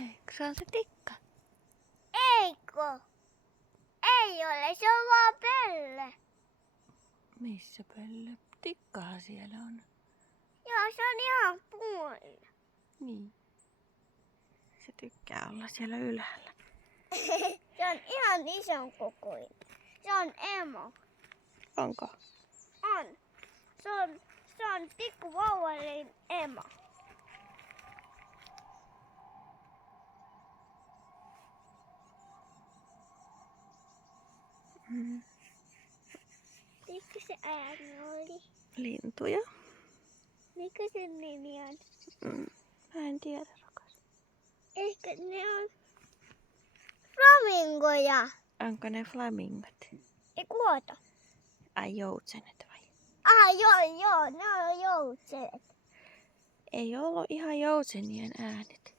Eikö se on se tikka? Eikö? Ei ole, se on vaan pelle. Missä pöllö? Tikkahan siellä on. Joo, se on ihan puolella. Niin. Se tykkää olla siellä ylhäällä. Se on ihan ison kokoinen. Se on emo. Onko? On. Se on pikkuvauvalin emo. Mm. Mikä se ääni oli? Lintuja. Mikä sen nimi on? Mä en tiedä, rakas. Ehkä ne on flamingoja. Onko ne flamingot? Ei kuota. Ai joutsenet vai? Joo, ne on joutsenet. Ei ollut ihan joutsenien äänet.